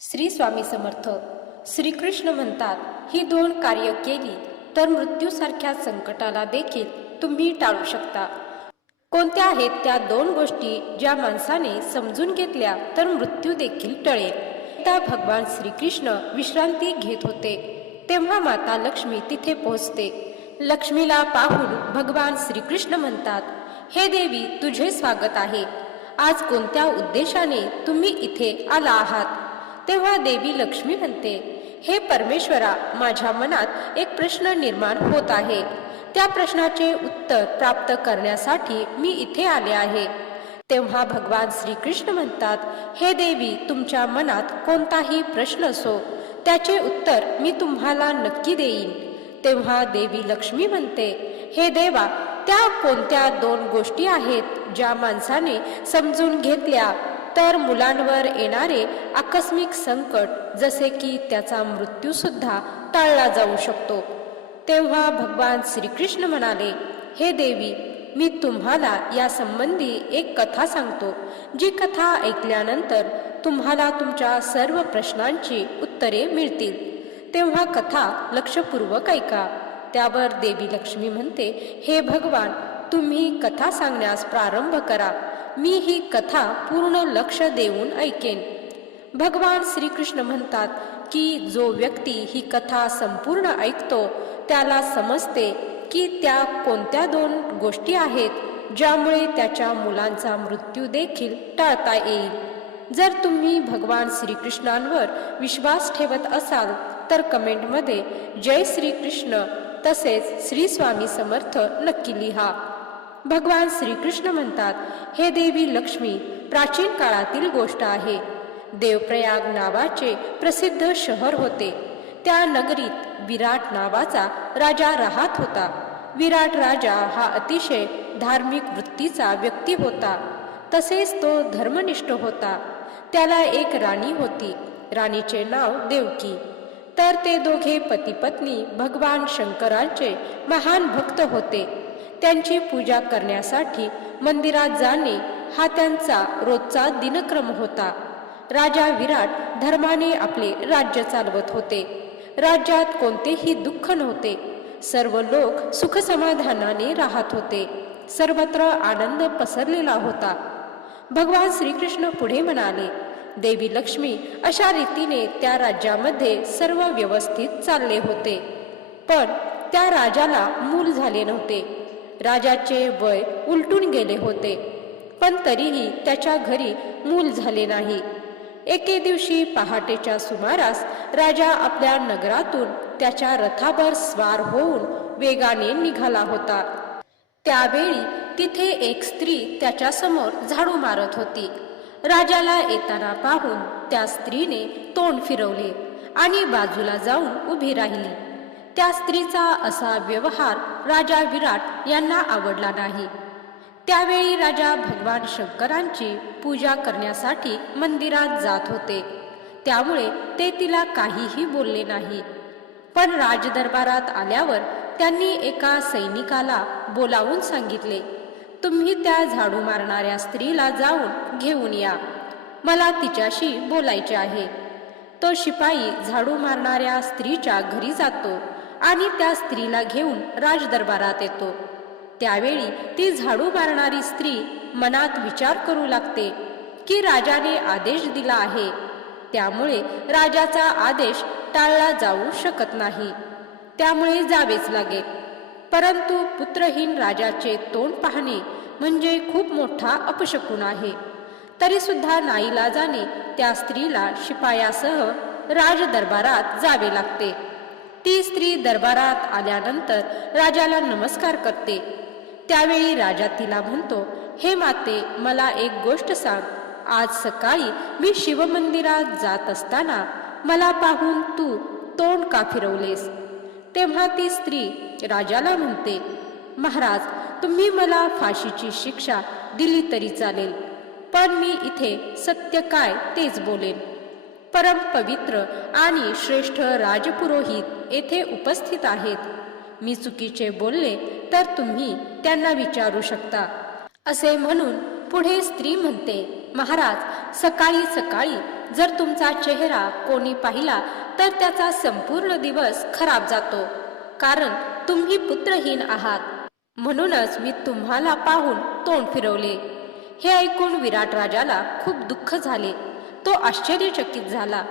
श्री स्वामी समर्थ. श्रीकृष्ण म्हणतात ही दोन कार्य केली तर मृत्यूसारख्या संकटाला देखील तुम्ही टाळू शकता. कोणत्या आहेत त्या दोन गोष्टी ज्या माणसाने समजून घेतल्या तर मृत्यू देखील टळेल एकदा भगवान श्रीकृष्ण विश्रांती घेत होते. तेव्हा माता लक्ष्मी तिथे पोहोचते. लक्ष्मीला पाहून भगवान श्रीकृष्ण म्हणतात हे देवी तुझे स्वागत आहे. आज कोणत्या उद्देशाने तुम्ही इथे आला आहात? तेव्हा देवी लक्ष्मी म्हणते हे परमेश्वरा माझ्या मनात एक प्रश्न निर्माण होत आहे. त्या प्रश्नाचे उत्तर प्राप्त करण्यासाठी मी इथे आले आहे. तेव्हा भगवान श्रीकृष्ण म्हणतात हे देवी तुमच्या मनात कोणताही प्रश्न असो त्याचे उत्तर मी तुम्हाला नक्की देईन. तेव्हा देवी लक्ष्मी म्हणते हे देवा त्या कोणत्या दोन गोष्टी आहेत ज्या माणसाने समजून घेतल्या? तर मुलांवर येणारे आकस्मिक संकट जसे की त्याचा मृत्यूसुद्धा टाळला जाऊ शकतो. तेव्हा भगवान श्रीकृष्ण म्हणाले हे देवी मी तुम्हाला या संबंधी एक कथा सांगतो. जी कथा ऐकल्यानंतर तुम्हाला तुमच्या सर्व प्रश्नांची उत्तरे मिळतील. तेव्हा कथा लक्षपूर्वक ऐका. त्यावर देवी लक्ष्मी म्हणते हे भगवान तुम्ही कथा सांगण्यास प्रारंभ करा. मी ही कथा पूर्ण लक्ष देऊन ऐकेन. भगवान श्रीकृष्ण म्हणतात की जो व्यक्ती ही कथा संपूर्ण ऐकतो त्याला समजते की त्या कोणत्या दोन गोष्टी आहेत ज्यामुळे त्याच्या मुलांचा मृत्यू देखील टाळता येईल. जर तुम्ही भगवान श्रीकृष्णांवर विश्वास ठेवत असाल तर कमेंटमध्ये जय श्रीकृष्ण तसेच श्री स्वामी समर्थ नक्की लिहा. भगवान श्रीकृष्ण म्हणतात हे देवी लक्ष्मी प्राचीन काळातील गोष्ट आहे. देवप्रयाग नावाचे प्रसिद्ध शहर होते. त्या नगरीत विराट नावाचा राजा राहत होता. विराट राजा हा अतिशय धार्मिक वृत्तीचा व्यक्ती होता. तसेच तो धर्मनिष्ठ होता. त्याला एक राणी होती. राणीचे नाव देवकी. तर ते दोघे पतीपत्नी भगवान शंकरांचे महान भक्त होते. त्यांची पूजा करण्यासाठी मंदिरात जाणे हा त्यांचा रोजचा दिनक्रम होता. राजा विराट धर्माने आपले राज्य चालवत होते. राज्यात कोणतेही दुःख नव्हते. सर्व लोक सुखसमाधानाने राहत होते. सर्वत्र आनंद पसरलेला होता. भगवान श्रीकृष्ण पुढे म्हणाले देवी लक्ष्मी अशा रीतीने त्या राज्यामध्ये सर्व व्यवस्थित चालले होते. पण त्या राजाला मूल झाले नव्हते. राजाचे वय उलटून गेले होते. पण तरीही त्याच्या घरी मूल झाले नाही. एके दिवशी पहाटेच्या सुमारास राजा आपल्या नगरातून त्याच्या रथावर स्वार होऊन वेगाने निघाला होता. त्यावेळी तिथे एक स्त्री त्याच्यासमोर झाडू मारत होती. राजाला येताना पाहून त्या स्त्रीने तोंड फिरवले आणि बाजूला जाऊन उभी राहिली. त्या स्त्रीचा असा व्यवहार राजा विराट यांना आवडला नाही. त्यावेळी राजा भगवान शंकरांची पूजा करण्यासाठी मंदिरात जात होते. त्यामुळे ते तिला काहीही बोलले नाही. पण राजदरबारात आल्यावर त्यांनी एका सैनिकाला बोलावून सांगितले तुम्ही त्या झाडू मारणाऱ्या स्त्रीला जाऊन घेऊन या. मला तिच्याशी बोलायचे आहे. तो शिपाई झाडू मारणाऱ्या स्त्रीच्या घरी जातो. आणि त्या स्त्रीला घेऊन राजदरबारात येतो. त्यावेळी ती झाडू मारणारी स्त्री मनात विचार करू लागते की राजाने आदेश दिला आहे. त्यामुळे राजाचा आदेश टाळला जाऊ शकत नाही. त्यामुळे जावेच लागेल. परंतु पुत्रहीन राजाचे तोंड पाहणे म्हणजे खूप मोठा अपशकुन आहे. तरी सुद्धा नाईलाजाने त्या स्त्रीला शिपायासह राजदरबारात जावे लागते. ती स्त्री दरबारात आल्यानंतर राजाला नमस्कार करते. त्यावेळी राजा तिला म्हणतो हे माते मला एक गोष्ट सांग. आज सकाळी मी शिवमंदिरात जात असताना मला पाहून तू तोंड का फिरवलेस? तेव्हा ती स्त्री राजाला म्हणते महाराज तुम्ही मला फाशीची शिक्षा दिली तरी चालेल पण मी इथे सत्य काय तेच बोलेन. परम पवित्र आणि श्रेष्ठ राजपुरोहित येथे उपस्थित आहेत. मी चुकीचे बोलले तर तुम्ही त्यांना विचारू शकता. असे म्हणून पुढे स्त्री म्हणते महाराज सकाळी सकाळी जर तुमचा चेहरा कोणी पाहिला तर त्याचा संपूर्ण दिवस खराब जातो कारण तुम्ही पुत्रहीन आहात. म्हणूनच मी तुम्हाला पाहून तोंड फिरवले. हे ऐकून विराट राजाला खूप दुःख झाले. तो आश्चर्यचकित झाला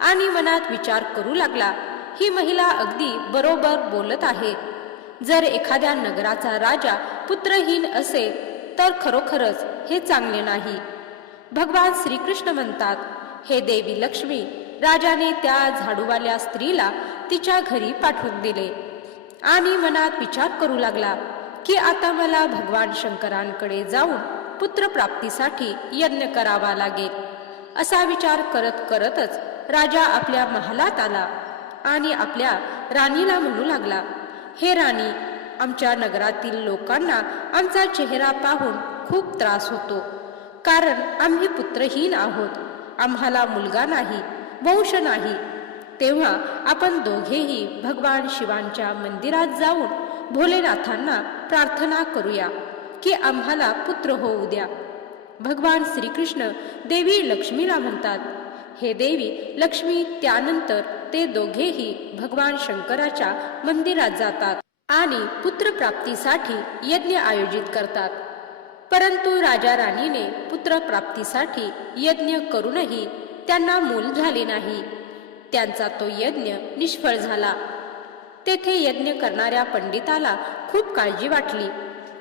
आणि मनात विचार करू लागला. ही महिला अगदी बरोबर बोलत आहे. जर एखाद्या नगराचा राजा पुत्रहीन असेल तर खरोखरच हे चांगले नाही. भगवान श्रीकृष्ण म्हणतात हे देवी लक्ष्मी राजाने त्या झाडूवाल्या स्त्रीला तिच्या घरी पाठवून दिले. आणि मनात विचार करू लागला की आता मला भगवान शंकरांकडे जाऊन पुत्रप्राप्तीसाठी यज्ञ करावा लागेल. असा विचार करत करतच राजा आपल्या महालात आला आणि आपल्या राणीला म्हणू लागला हे राणी आमच्या नगरातील लोकांना आमचा चेहरा पाहून खूप त्रास होतो. कारण आम्ही पुत्रहीन आहोत. आम्हाला मुलगा नाही वंश नाही. तेव्हा आपण दोघेही भगवान शिवांच्या मंदिरात जाऊन भोलेनाथांना प्रार्थना करूया की आम्हाला पुत्र होऊ द्या. भगवान श्रीकृष्ण देवी लक्ष्मीला म्हणतात. हे देवी लक्ष्मी त्यानंतर ते दोघेही भगवान शंकराच्या मंदिरात जातात आणि पुत्रप्राप्तीसाठी यज्ञ आयोजित करतात. परंतु राजा राणीने पुत्रप्राप्तीसाठी यज्ञ करूनही त्यांना मूल झाले नाही. त्यांचा तो यज्ञ निष्फळ झाला. तेथे यज्ञ करणाऱ्या पंडिताला खूप काळजी वाटली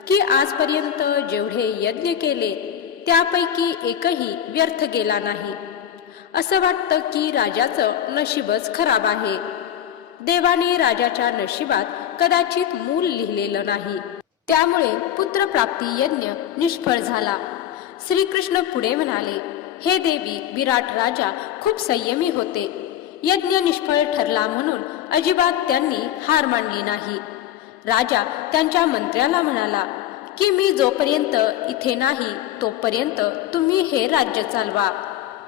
की आजपर्यंत जेवढे यज्ञ केले त्यापैकी एकही व्यर्थ गेला नाही. असं वाटतं की राजाचं नशीबच खराब आहे. देवाने राजाच्या नशिबात कदाचित मूल लिहिलेलं नाही. त्यामुळे पुत्रप्राप्ती यज्ञ निष्फळ झाला. श्रीकृष्ण पुढे म्हणाले हे देवी विराट राजा खूप संयमी होते. यज्ञ निष्फळ ठरला म्हणून अजिबात त्यांनी हार मानली नाही. राजा त्यांच्या मंत्र्याला म्हणाला की मी जोपर्यंत इथे नाही तोपर्यंत तुम्ही हे राज्य चालवा.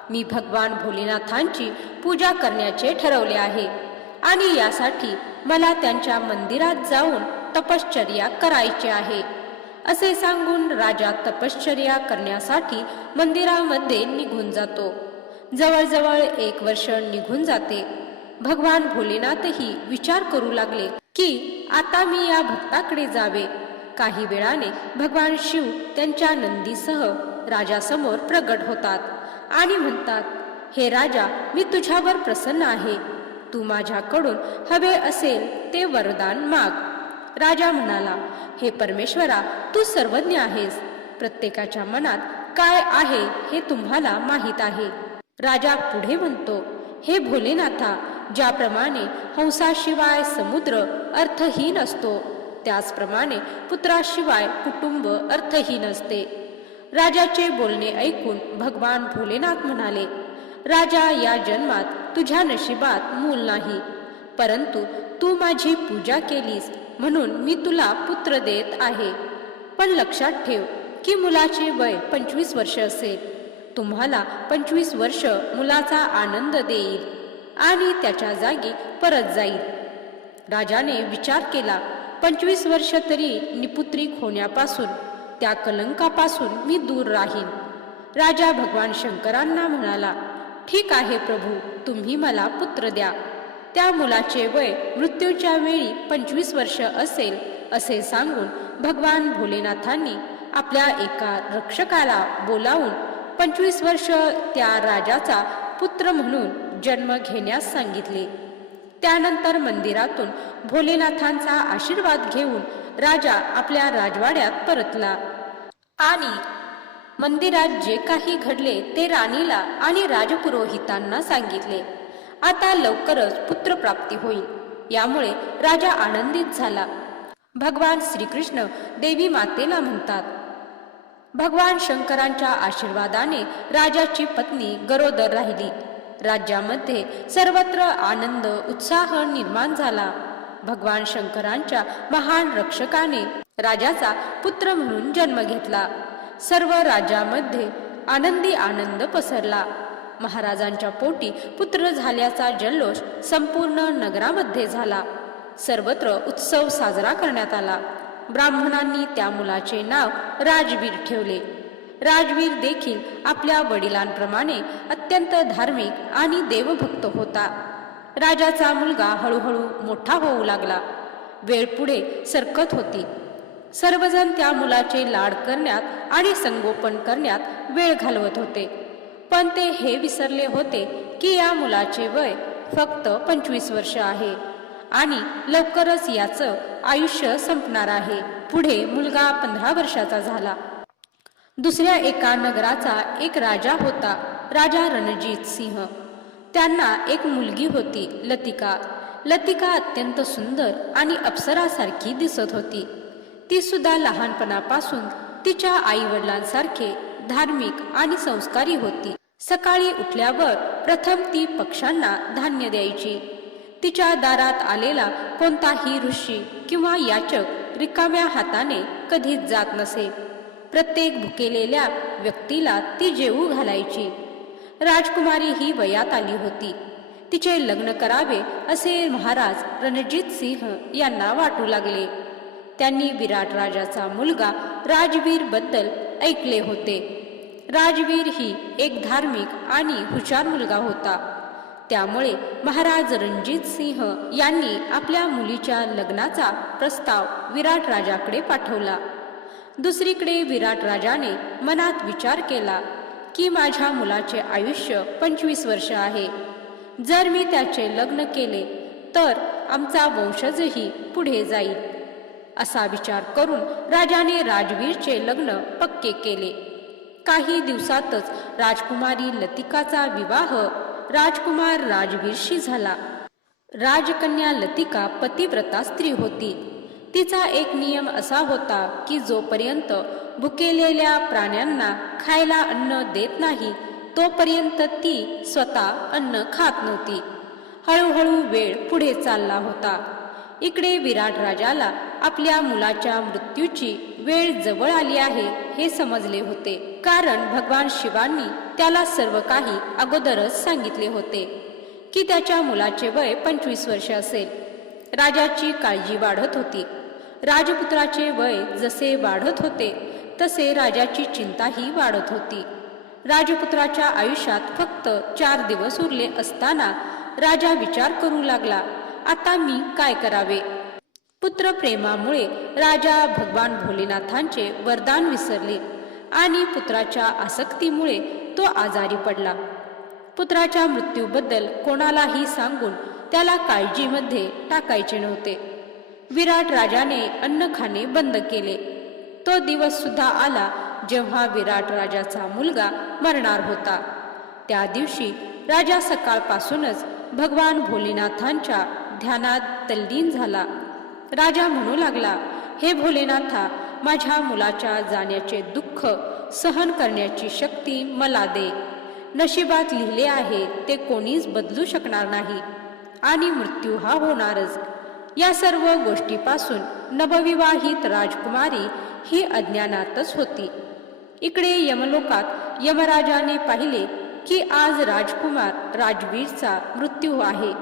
मी भगवान भोलेनाथांची पूजा करण्याचे ठरवले आहे आणि यासाठी मला त्यांच्या मंदिरात जाऊन तपश्चर्या करायची आहे. असे सांगून राजा तपश्चर्या करण्यासाठी मंदिरामध्ये निघून जातो. जवळजवळ एक वर्ष निघून जाते. भगवान भोलेनाथही विचार करू लागले की आता मी या भक्ताकडे जावे. काही वेळाने भगवान शिव त्यांच्या नंदीसह राजासमोर प्रगट होतात आणि म्हणतात हे राजा मी तुझ्यावर प्रसन्न आहे. तू माझ्याकडून हवे असेल ते वरदान माग. राजा म्हणाला हे परमेश्वरा तू सर्वज्ञ आहेस. प्रत्येकाच्या मनात काय आहे हे तुम्हाला माहीत आहे. राजा पुढे म्हणतो हे भोलेनाथा ज्याप्रमाणे हंसाशिवाय समुद्र अर्थहीन असतो त्याचप्रमाणे पुत्राशिवाय कुटुंब अर्थहीन असते. राजाचे बोलणे ऐकून भगवान भोलेनाथ म्हणाले राजा या जन्मात तुझ्या नशिबात मूल नाही. परंतु तू माझी पूजा केलीस म्हणून मी तुला पुत्र देत आहे. पण लक्षात ठेव की मुलाचे वय पंचवीस वर्ष असेल. तुम्हाला पंचवीस वर्ष मुलाचा आनंद देईल आणि त्याच्या जागी परत जाईल. राजाने विचार केला पंचवीस वर्ष तरी निपुत्रिक होण्यापासून त्या कलंकापासून मी दूर राहीन. राजा भगवान शंकरांना म्हणाला ठीक आहे प्रभू तुम्ही मला पुत्र द्या. त्या मुलाचे वय मृत्यूच्या वेळी पंचवीस वर्ष असेल असे सांगून भगवान भोलेनाथांनी आपल्या एका रक्षकाला बोलावून पंचवीस वर्ष त्या राजाचा पुत्र म्हणून जन्म घेण्यास सांगितले. त्यानंतर मंदिरातून भोलेनाथांचा आशीर्वाद घेऊन राजा आपल्या राजवाड्यात परतला. आणि मंदिरात जे काही घडले ते राणीला आणि राजपुरोहितांना सांगितले. आता लवकरच पुत्रप्राप्ती होईल. यामुळे राजा आनंदित झाला. भगवान श्रीकृष्ण देवी मातेला म्हणतात भगवान शंकरांच्या आशीर्वादाने राजाची पत्नी गरोदर राहिली. राज्यामध्ये सर्वत्र आनंद उत्साह निर्माण झाला. भगवान शंकरांच्या महान रक्षकाने राजाचा पुत्र म्हणून जन्म घेतला. सर्व राज्यामध्ये आनंदी आनंद पसरला. महाराजांच्या पोटी पुत्र झाल्याचा जल्लोष संपूर्ण नगरामध्ये झाला. सर्वत्र उत्सव साजरा करण्यात आला. ब्राह्मणांनी त्या मुलाचे नाव राजवीर ठेवले. राजवीर देखील आपल्या वडिलांप्रमाणे अत्यंत धार्मिक आणि देवभक्त होता. राजाचा मुलगा हळूहळू मोठा होऊ लागला. वेळ पुढे सरकत होती. सर्वजण त्या मुलाचे लाड करण्यात आणि संगोपन करण्यात वेळ घालवत होते. पण ते हे विसरले होते की या मुलाचे वय फक्त पंचवीस वर्ष आहे आणि लवकरच याचं आयुष्य संपणार आहे. पुढे मुलगा पंधरा वर्षाचा झाला. दुसऱ्या एका नगराचा एक राजा होता राजा रणजित सिंह. त्यांना एक मुलगी होती लतिका. लतिका अत्यंत सुंदर आणि अप्सरासारखी दिसत होती. ती सुद्धा लहानपणापासून तिच्या आई वडिलांसारखे धार्मिक आणि संस्कारी होती. सकाळी उठल्यावर प्रथम ती पक्ष्यांना धान्य द्यायची. तिच्या दारात आलेला कोणताही ऋषी किंवा याचक रिकाम्या हाताने कधीच जात नसे. प्रत्येक भुकेलेल्या व्यक्तीला ती जेवू घालायची. राजकुमारी ही वयात आली होती. तिचे लग्न करावे असे महाराज रणजित सिंह यांना वाटू लागले. त्यांनी विराट राजाचा मुलगा राजवीरबद्दल ऐकले होते. राजवीर ही एक धार्मिक आणि हुशार मुलगा होता. त्यामुळे महाराज रणजित सिंह यांनी आपल्या मुलीच्या लग्नाचा प्रस्ताव विराट राजाकडे पाठवला. दुसरीकडे विराट राजाने मनात विचार केला की माझ्या मुलाचे आयुष्य पंचवीस वर्ष आहे. जर मी त्याचे लग्न केले तर आमचा वंशजही पुढे जाईल. असा विचार करून राजाने राजवीरचे लग्न पक्के केले. काही दिवसातच राजकुमारी लतिकाचा विवाह राजकुमार राजवीरशी झाला. राजकन्या लतिका पतिव्रता स्त्री होती. तिचा एक नियम असा होता की जोपर्यंत भुकेलेल्या प्राण्यांना खायला अन्न देत नाही तोपर्यंत ती स्वतः अन्न खात नव्हती. हळूहळू वेळ पुढे चालला होता. इकडे विराट राजाला आपल्या मुलाच्या मृत्यूची वेळ जवळ आली आहे हे समजले होते. कारण भगवान शिवांनी त्याला सर्व काही अगोदरच सांगितले होते की त्याच्या मुलाचे वय पंचवीस वर्ष असेल. राजाची काळजी वाढत होती. राजपुत्राचे वय जसे वाढत होते तसे राजाची चिंताही वाढत होती. राजपुत्राच्या आयुष्यात फक्त चार दिवस उरले असताना राजा विचार करू लागला आता मी काय करावे? पुत्र प्रेमामुळे राजा भगवान भोलेनाथांचे वरदान विसरले आणि पुत्राच्या आसक्तीमुळे तो आजारी पडला. पुत्राच्या मृत्यूबद्दल कोणालाही सांगून त्याला काळजीमध्ये टाकायचे नव्हते. विराट राजाने अन्न खाणे बंद केले. तो दिवस सुद्धा आला जेव्हा विराट राजाचा मुलगा मरणार होता. त्या दिवशी राजा सकाळपासूनच भगवान भोलेनाथांच्या ध्यानात तल्लीन झाला. राजा म्हणू लागला हे भोलेनाथा माझ्या मुलाच्या जाण्याचे दुःख सहन करण्याची शक्ती मला दे. नशिबात लिहिले आहे ते कोणीच बदलू शकणार नाही आणि मृत्यू हा होणारच. या सर्व गोष्टीपासून नवविवाहित राजकुमारी ही अज्ञानातच होती. इकडे यमलोकात यमराजाने पाहिले की आज राजकुमार राजवीरचा मृत्यू आहे.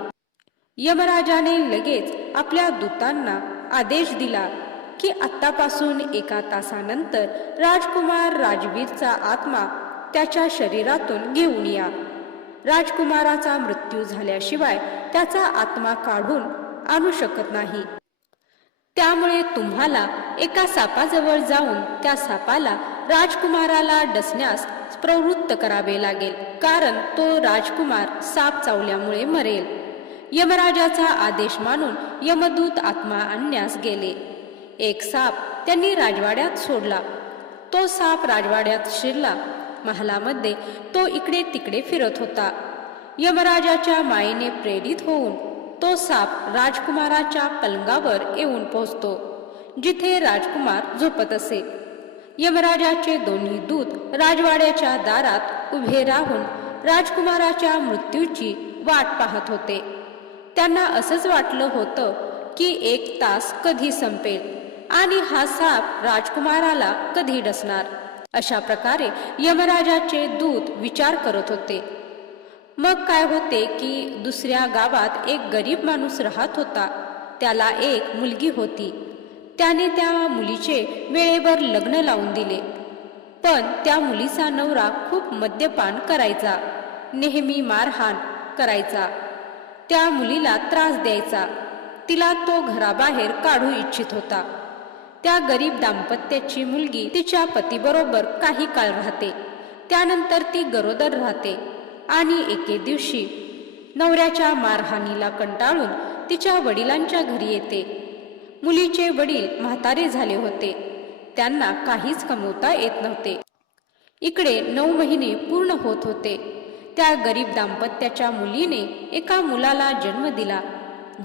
यमराजाने लगेच आपल्या दूतांना आदेश दिला की आत्तापासून एका तासानंतर राजकुमार राजवीरचा आत्मा त्याच्या शरीरातून घेऊन या. राजकुमाराचा मृत्यू झाल्याशिवाय त्याचा आत्मा काढून आणू शकत नाही. त्यामुळे तुम्हाला एका सापाजवळ जाऊन त्या सापाला राजकुमाराला डसण्यास प्रवृत्त करावे लागेल. कारण तो राजकुमार साप चावल्यामुळे मरेल. यमराजाचा आदेश मानून यमदूत आत्मा आणण्यास गेले. एक साप त्यांनी राजवाड्यात सोडला. तो साप राजवाड्यात शिरला. महालामध्ये तो इकडे तिकडे फिरत होता. यमराजाच्या मायेने प्रेरित होऊन तो साप राजकुमाराच्या पलंगावर येऊन पोहोचतो जिथे राजकुमार झोपत असे. यमराजाचे दोन्ही दूत राजवाड्याच्या दारात उभे राहून राजकुमाराच्या मृत्यूची वाट पाहत होते. त्यांना असंच वाटलं होतं की एक तास कधी संपेल आणि हा साप राजकुमाराला कधी डसणार. अशा प्रकारे यमराजाचे दूत विचार करत होते. मग काय होते की दुसऱ्या गावात एक गरीब माणूस राहत होता. त्याला एक मुलगी होती. त्याने त्या मुलीचे वेळेवर लग्न लावून दिले. पण त्या मुलीचा नवरा खूप मद्यपान करायचा. नेहमी मारहाण करायचा. त्या मुलीला त्रास द्यायचा. तिला तो घराबाहेर काढू इच्छित होता. त्या गरीब दाम्पत्याची मुलगी तिच्या पतीबरोबर काही काळ राहते. त्यानंतर ती गरोदर राहते. आणि एके दिवशी नवऱ्याच्या मारहाणीला कंटाळून तिच्या वडिलांच्या घरी येते. मुलीचे वडील म्हातारे झाले होते. त्यांना काहीच कमवता येत नव्हते. इकडे नऊ महिने पूर्ण होत होते. त्या गरीब दाम्पत्याच्या मुलीने एका मुलाला जन्म दिला.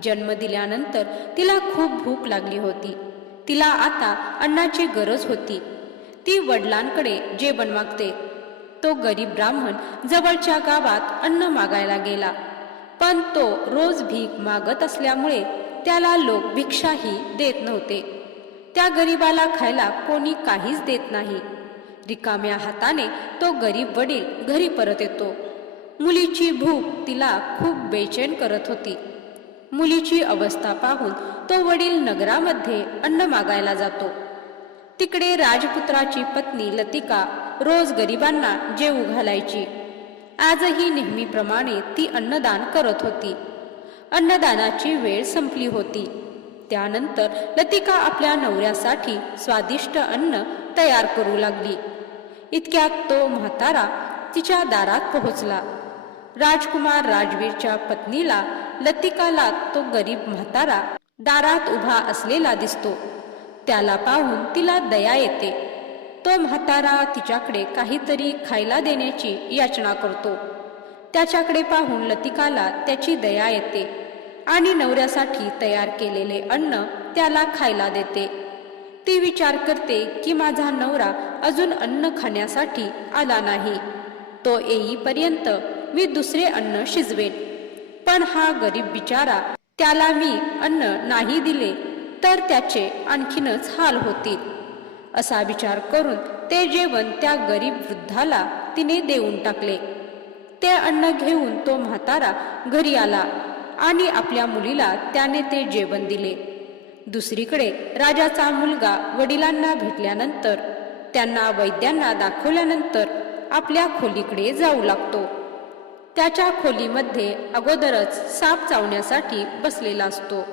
जन्म दिल्यानंतर तिला खूप भूक लागली होती. तिला आता अन्नाची गरज होती. ती वडिलांकडे जेवण मागते. तो गरीब ब्राह्मण जवळच्या गावात अन्न मागायला गेला. पण तो रोज भीक मागत असल्यामुळे त्याला लोक भिक्षाही देत नव्हते. त्या गरीबाला खायला कोणी काहीच देत नाही. रिकाम्या हाताने तो गरीब वडील घरी परत येतो. मुलीची भूक तिला खूप बेचैन करत होती. मुलीची अवस्था पाहून तो वडील नगरामध्ये अन्न मागायला जातो. तिकडे राजपुत्राची पत्नी लतिका रोज गरिबांना जेवू घालायची. आजही नेहमीप्रमाणे ती अन्नदान करत होती. अन्नदानाची वेळ संपली होती. त्यानंतर लतिका आपल्या नवऱ्यासाठी स्वादिष्ट अन्न तयार करू लागली. इतक्यात तो म्हातारा तिच्या दारात पोहोचला. राजकुमार राजवीरच्या पत्नीला लतिकाला तो गरीब म्हातारा दारात उभा असलेला दिसतो. त्याला पाहून तिला दया येते. तो म्हातारा तिच्याकडे काहीतरी खायला देण्याची याचना करतो. त्याच्याकडे पाहून लतिकाला त्याची दया येते आणि नवऱ्यासाठी तयार केलेले अन्न त्याला खायला देते. ती विचार करते की माझा नवरा अजून अन्न खाण्यासाठी आला नाही. तो येईपर्यंत मी दुसरे अन्न शिजवेन. पण हा गरीब बिचारा त्याला मी अन्न नाही दिले तर त्याचे आणखीनच हाल होतील. असा विचार करून ते जेवण त्या गरीब वृद्धाला तिने देऊन टाकले. ते अन्न घेऊन तो म्हातारा घरी आला आणि आपल्या मुलीला त्याने ते जेवण दिले. दुसरीकडे राजाचा मुलगा वडिलांना भेटल्यानंतर त्यांना वैद्यांना दाखवल्यानंतर आपल्या खोलीकडे जाऊ लागतो. त्याच्या खोलीमध्ये अगोदरच साप चावण्यासाठी बसलेला असतो.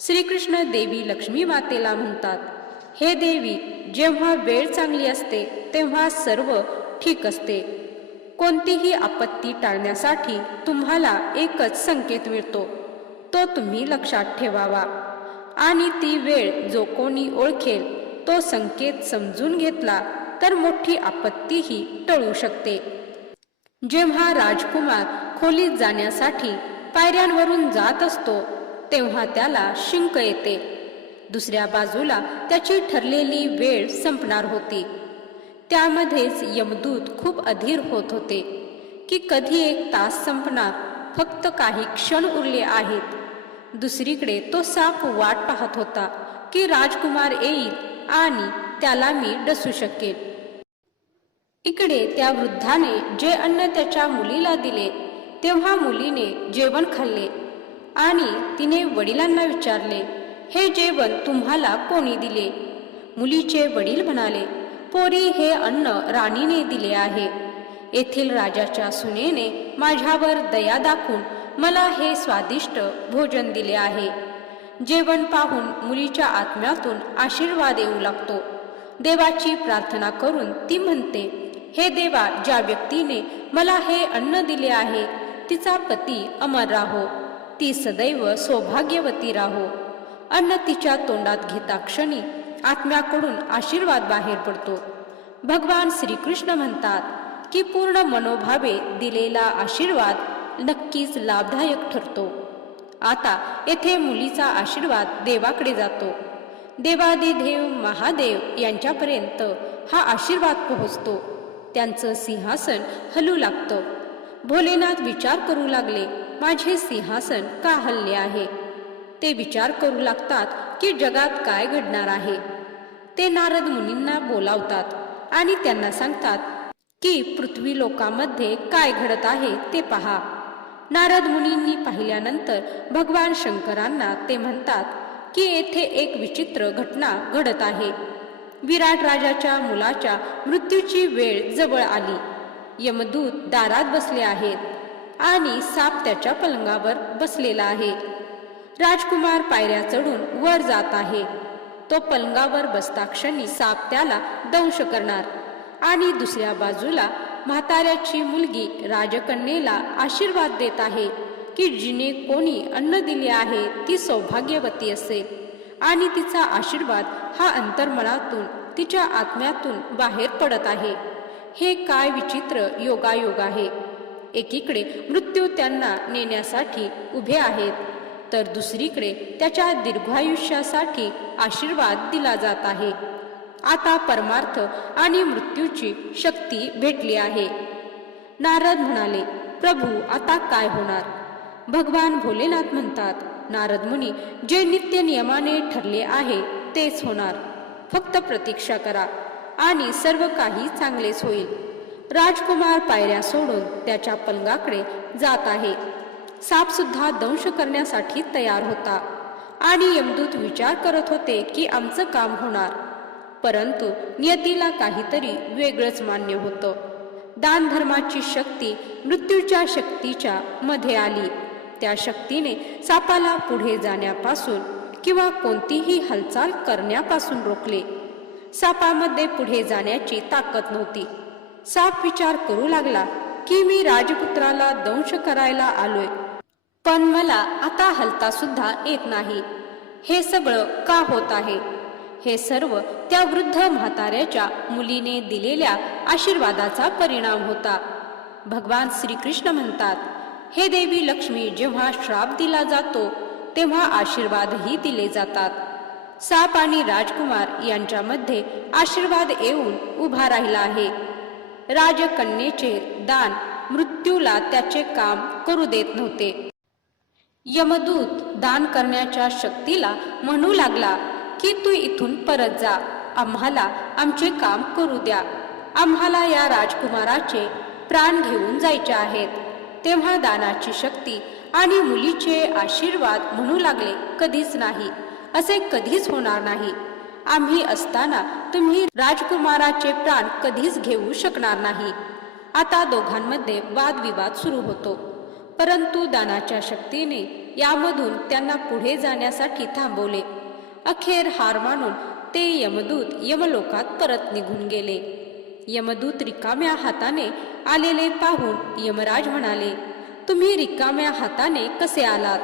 श्रीकृष्ण देवी लक्ष्मी मातेला म्हणतात हे देवी जेव्हा वेळ चांगली असते तेव्हा सर्व ठीक असते. कोणतीही आपत्ती टाळण्यासाठी तुम्हाला एकच संकेत मिळतो. तो तुम्ही लक्षात ठेवावा. आणि ती वेळ जो कोणी ओळखेल तो संकेत समजून घेतला तर मोठी आपत्तीही टळू शकते. जेव्हा राजकुमार खोलीत जाण्यासाठी पायऱ्यांवरून जात असतो तेव्हा त्याला शिंक येते. दुसऱ्या बाजूला त्याची ठरलेली वेळ संपणार होती. त्यामध्येच यमदूत खूप अधीर होत होते की कधी एक तास संपणार फक्त काही क्षण उरले आहेत. दुसरीकडे तो साप वाट पाहत होता की राजकुमार येईल आणि त्याला मी डसू शकेल इकडे त्या वृद्धाने जे अन्न त्याच्या मुलीला दिले तेव्हा मुलीने जेवण खाल्ले आणि तिने वडिलांना विचारले हे जेवण तुम्हाला कोणी दिले? मुलीचे वडील म्हणाले पोरी हे अन्न राणीने दिले आहे. येथील राजाच्या सुनेने माझ्यावर दया दाखवून मला हे स्वादिष्ट भोजन दिले आहे. जेवण पाहून मुलीच्या आत्म्यातून आशीर्वाद येऊ लागतो. देवाची प्रार्थना करून ती म्हणते हे देवा ज्या व्यक्तीने मला हे अन्न दिले आहे तिचा पती अमर राहो. ती सदैव सौभाग्यवती राहो. अन्न तिच्या तोंडात घेता क्षणी आत्म्याकडून आशीर्वाद बाहेर पडतो. भगवान श्रीकृष्ण म्हणतात की पूर्ण मनोभावे दिलेला आशीर्वाद नक्कीच लाभदायक ठरतो. आता येथे मुलीचा आशीर्वाद देवाकडे जातो. देवादिदेव महादेव यांच्यापर्यंत हा आशीर्वाद पोहोचतो. त्यांचं सिंहासन हलू लागतं. भोलेनाथ विचार करू लागले माझे सिंहासन का हल्ले आहे? ते विचार करू लागतात की जगात काय घडणार आहे. ते नारद मुनींना बोलावतात आणि त्यांना सांगतात की पृथ्वी लोकांमध्ये काय घडत आहे ते पहा. नारद मुनींनी पाहिल्यानंतर भगवान शंकरांना ते म्हणतात की येथे एक विचित्र घटना घडत आहे. विराट राजाच्या मुलाच्या मृत्यूची वेळ जवळ आली. यमदूत दारात बसले आहेत आणि साप त्याच्या पलंगावर बसलेला आहे. राजकुमार पायऱ्या चढून वर जात आहे. तो पलंगावर बसता क्षणी साप त्याला दंश करणार. आणि दुसऱ्या बाजूला म्हाताऱ्याची मुलगी राजकन्येला आशीर्वाद देत आहे की जिने कोणी अन्न दिले आहे ती सौभाग्यवती असेल आणि तिचा आशीर्वाद हा अंतर्मनातून तिच्या आत्म्यातून बाहेर पडत आहे. हे काय विचित्र योगायोग आहे. एकीकडे मृत्यू त्यांना नेण्यासाठी उभे आहेत. तर दुसरीकडे त्याच्या दीर्घायुष्यासाठी आशीर्वाद दिला जात आहे. आता परमार्थ आणि मृत्यूची शक्ती भेटली आहे. नारद म्हणाले प्रभू आता काय होणार? भगवान भोलेनाथ म्हणतात नारद मुनी जे नित्य नियमाने ठरले आहे तेच होणार. फक्त प्रतीक्षा करा आणि सर्व काही चांगलेच होईल. राजकुमार पायऱ्या सोडून त्याच्या पलंगाकडे जात आहे. सापसुद्धा दंश करण्यासाठी तयार होता. आणि यमदूत विचार करत होते की आमचं काम होणार. परंतु नियतीला काहीतरी वेगळंच मान्य होतं. दानधर्माची शक्ती मृत्यूच्या शक्तीच्या मध्ये आली. त्या शक्तीने सापाला पुढे जाण्यापासून किंवा कोणतीही हालचाल करण्यापासून रोखले. सापामध्ये पुढे जाण्याची ताकद नव्हती. साप विचार करू लागला की मी राजपुत्राला दंश करायला आलोय. पण मला आता हलता सुद्धा येत नाही. हे सगळं का होत आहे? हे सर्व त्या वृद्ध म्हाताऱ्याच्या मुलीने दिलेल्या आशीर्वादाचा परिणाम होता. भगवान श्रीकृष्ण म्हणतात हे देवी लक्ष्मी जेव्हा श्राप दिला जातो तेव्हा आशीर्वादही दिले जातात. साप आणि राजकुमार यांच्यामध्ये आशीर्वाद येऊन उभा राहिला आहे. राजकन्येचे दान मृत्यूला त्याचे काम करू देत नव्हते. यमदूत दान करण्याच्या शक्तीला म्हणू लागला की तू इथून परत जा. आम्हाला आमचे काम करू द्या. आम्हाला या राजकुमाराचे प्राण घेऊन जायचे आहेत. तेव्हा दानाची शक्ती आणि मुलीचे आशीर्वाद म्हणू लागले कधीच नाही. असे कधीच होणार नाही. आम्ही असताना तुम्ही राजकुमाराचे प्राण कधीच घेऊ शकणार नाही. आता दोघांमध्ये वादविवाद सुरू होतो. परंतु दानाच्या शक्तीने यामधून त्यांना पुढे जाण्यासाठी थांबवले. अखेर हार मानून ते यमदूत यमलोकात परत निघून गेले. यमदूत रिकाम्या हाताने आलेले पाहून यमराज म्हणाले तुम्ही रिकाम्या हाताने कसे आलात?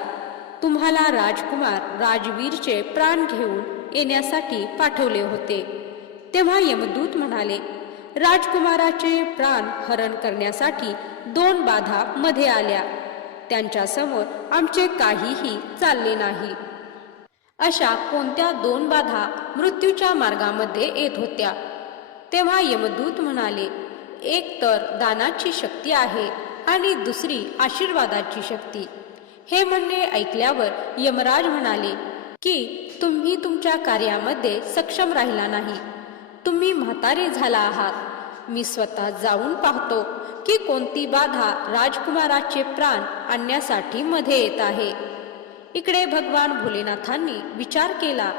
तुम्हाला राजकुमार राजवीरचे प्राण घेऊन येण्यासाठी पाठवले होते. तेव्हा यमदूत म्हणाले राजकुमाराचे प्राण हरण करण्यासाठी दोन बाधा मध्ये आल्या. त्यांच्यासमोर आमचे काहीही चालले नाही. अशा कोणत्या दोन बाधा मृत्यूच्या मार्गामध्ये येत होत्या? तेव्हा यमदूत म्हणाले एक तर दानाची शक्ती आहे आणि दुसरी आशीर्वादाची शक्ती. हे म्हणणे ऐकल्यावर यमराज म्हणाले की तुम्ही तुमच्या कार्यामध्ये सक्षम राहिला नाही. तुम्ही म्हातारे झाला आहात. मी स्वतः जाऊन पाहतो की कोणती बाधा राजकुमाराचे प्राण आणण्यासाठी मध्ये येत आहे. इकडे भगवान भोलेनाथांनी विचार केला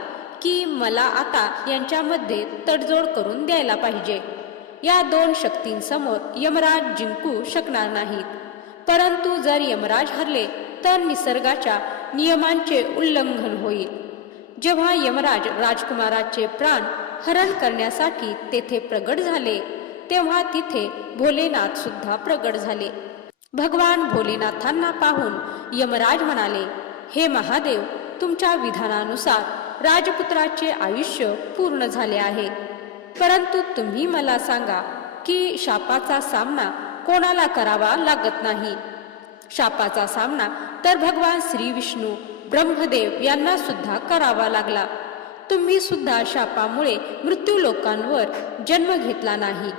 की मला आता यांच्यामध्ये तडजोड करून द्यायला पाहिजे. या दोन शक्तींसमोर यमराज जिंकू शकणार नाहीत. परंतु जर यमराज हरले तर निसर्गाच्या नियमांचे उल्लंघन होईल. जेव्हा यमराज राजकुमाराचे प्राण हरण करण्यासाठी तेथे प्रगट झाले तेव्हा तिथे भोलेनाथ सुद्धा प्रगट झाले. भगवान भोलेनाथांना पाहून यमराज म्हणाले हे महादेव तुमच्या विधानानुसार राजपुत्राचे आयुष्य पूर्ण झाले आहे. परंतु तुम्ही मला सांगा की शापाचा सामना कोणाला करावा लागत नाही? शापाचा सामना तर भगवान श्री विष्णू ब्रह्मदेव यांना सुद्धा करावा लागला. तुम्ही सुद्धा शापामुळे मृत्यू लोकांवर जन्म घेतला नाही.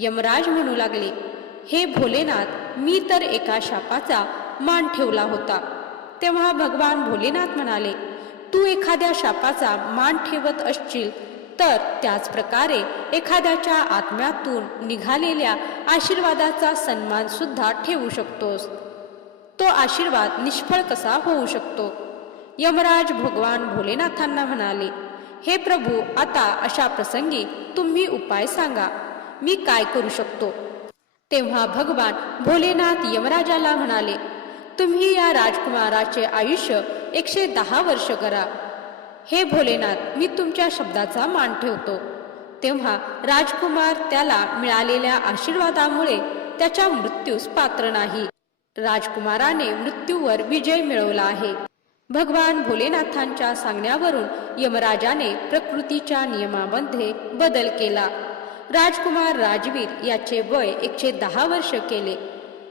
यमराज म्हणू लागले हे भोलेनाथ मी तर एका शापाचा मान ठेवला होता. तेव्हा भगवान भोलेनाथ म्हणाले तू एखाद्या शापाचा मान ठेवत असशील तर त्याच प्रकारे एखाद्याच्या आत्म्यातून निघालेल्या आशीर्वादाचा सन्मान सुद्धा ठेवू शकतोस. तो आशीर्वाद निष्फळ कसा होऊ शकतो? यमराज भगवान भोलेनाथांना म्हणाले हे प्रभू आता अशा प्रसंगी तुम्ही उपाय सांगा. मी काय करू शकतो? तेव्हा भगवान भोलेनाथ यमराजाला म्हणाले तुम्ही या राजकुमाराचे आयुष्य एकशे दहा वर्ष करा. हे भोलेनाथ मी तुमच्या शब्दाचा मान ठेवतो. तेव्हा राजकुमार त्याला मिळालेल्या आशीर्वादामुळे त्याच्या मृत्यूस पात्र नाही. राजकुमाराने मृत्यूवर विजय मिळवला आहे. भगवान भोलेनाथांच्या सांगण्यावरून यमराजाने प्रकृतीच्या नियमामध्ये बदल केला. राजकुमार राजवीर याचे वय एकशे दहा वर्ष केले.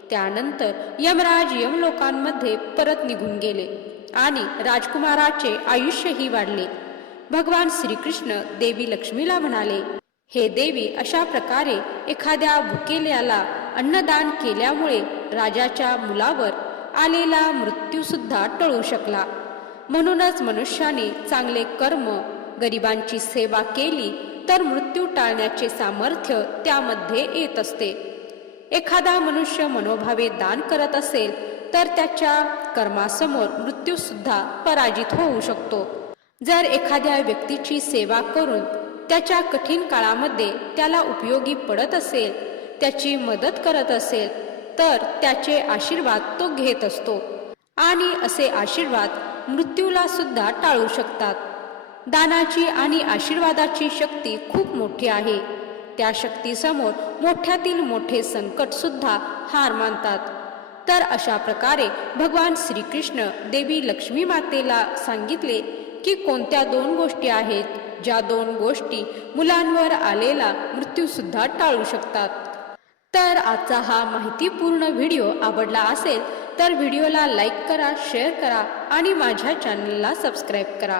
त्यानंतर यमराज यमलोकांमध्ये परत निघून गेले आणि राजकुमाराचे आयुष्यही वाढले. भगवान श्रीकृष्ण देवी लक्ष्मीला म्हणाले हे देवी अशा प्रकारे एखाद्या भुकेल्याला अन्नदान केल्यामुळे राजाच्या मुलावर आलेला मृत्यूसुद्धा टळू शकला. म्हणूनच मनुष्याने चांगले कर्म गरिबांची सेवा केली तर मृत्यू टाळण्याचे सामर्थ्य त्यामध्ये येत असते. एखादा मनुष्य मनोभावे दान करत असेल तर त्याच्या कर्मासमोर मृत्यूसुद्धा पराजित होऊ शकतो. जर एखाद्या व्यक्तीची सेवा करून त्याच्या कठीण काळामध्ये त्याला उपयोगी पडत असेल त्याची मदत करत असेल तर त्याचे आशीर्वाद तो घेत असतो. आणि असे आशीर्वाद मृत्यूला सुद्धा टाळू शकतात. दानाची आणि आशीर्वादाची शक्ती खूप मोठी आहे. त्या शक्तीसमोर मोठ्यातील मोठे संकट सुद्धा हार मानतात. तर अशा प्रकारे भगवान श्रीकृष्ण देवी लक्ष्मी मातेला सांगितले की कोणत्या दोन गोष्टी आहेत ज्या दोन गोष्टी मुलांवर आलेला मृत्यूसुद्धा टाळू शकतात. तर आजचा हा माहितीपूर्ण व्हिडिओ आवडला असेल तर व्हिडिओला लाईक करा शेअर करा आणि माझ्या चॅनलला सबस्क्राईब करा.